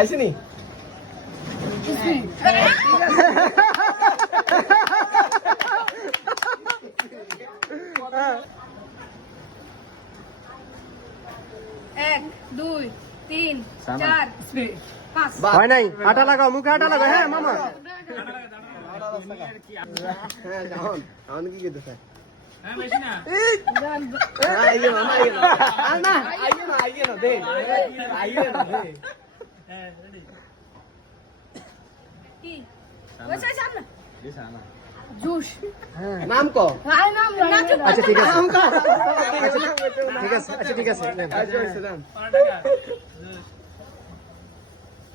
আইসিনি এক দুই তিন চার পাঁচ। হয় নাই? আটা লাগাও মুখে আটা লাগাও। হ্যাঁ মামা। হ্যাঁ আইয়ে না আইয়ে না না আইয়ে না হ্যাঁ রেডি কি বসে সামনে। দিশা না জুস। নাম কো। হাই নাম নাচো আচ্ছা ঠিক আছে। নাম কো। ঠিক আছে আচ্ছা ঠিক আছে আচ্ছা আচ্ছা নাম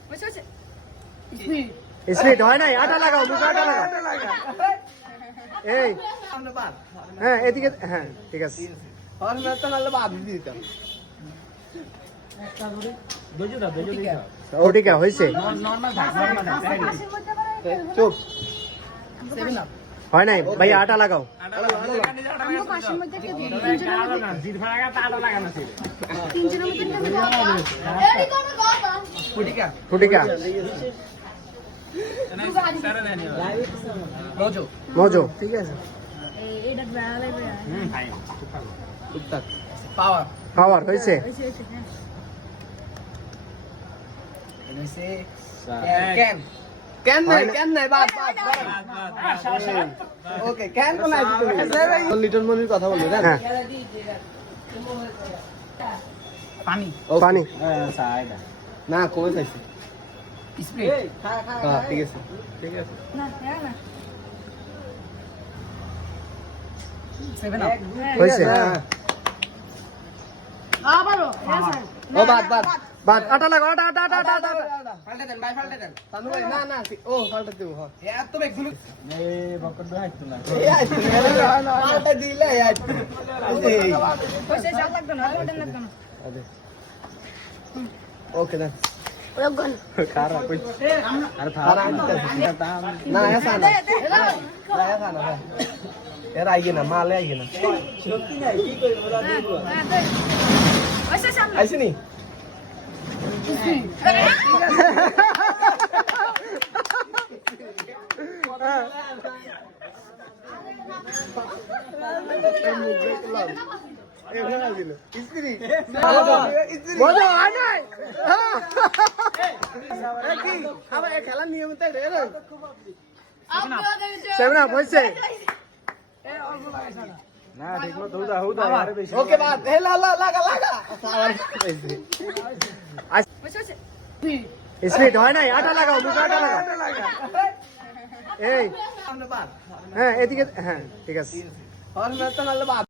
বসে বসে স্পিড। হয় নাই? আটা লাগাও মুখে আটা লাগাও। এই। হ্যাঁ এদিকে হ্যাঁ ঠিক আছে। আর না তো নালে বাদ দিয়ে দিতাম। দুজো দিও ও ঠিক আছে হয়েছে? চুপ। হয় নাই? ভাই আটা লাগাও। ফুটিকা। মজো। মজো। ঠিক আছে। পাওয়ার। পাওয়ার হয়েছে। নাই নাই বাদ বাদ ওকে কেন কোন আইছি লিটন মনির কথা বলছো না হ্যাঁ পানি পানি না কমে চাইছি স্প্রে হ্যাঁ ঠিক আছে ঠিক আছে না হ্যাঁ না সেভেন আপ হয়েছে হ্যাঁ আবারও হ্যাঁ ও বাদ বাদ বাদ আটা লাগাও আটা আটা আটা আটা আটা পাল্টে দেন ভাই পাল্টে দেন তানু ভাই না না ও পাল্টে দেবো হ্যাঁ এত বেগুলো এই বকর দো হাইতো না পাল্টে দিলে এই বসে চাপ লাগবে না ওটা লাগবে না ওকে দেন ওগন খারাপ কই আর খারাপ না ऐसा ना না ऐसा ना এর আইগে না মালে আইগে না বসে সামনে আইছিনি মজো হয় নাই খেলার নিয়ম তাই রে সেভেন আপ হয়েছে না ঠিক মতো হুদা হুদা আরে বেশি ওকে বাদ। হে লা লা লাগা লাগা। বসে বসে স্পিড হয় নাই? আটা লাগাও মুখে আটা লাগাও। এই। হ্যাঁ এদিকে হ্যাঁ ঠিক আছে।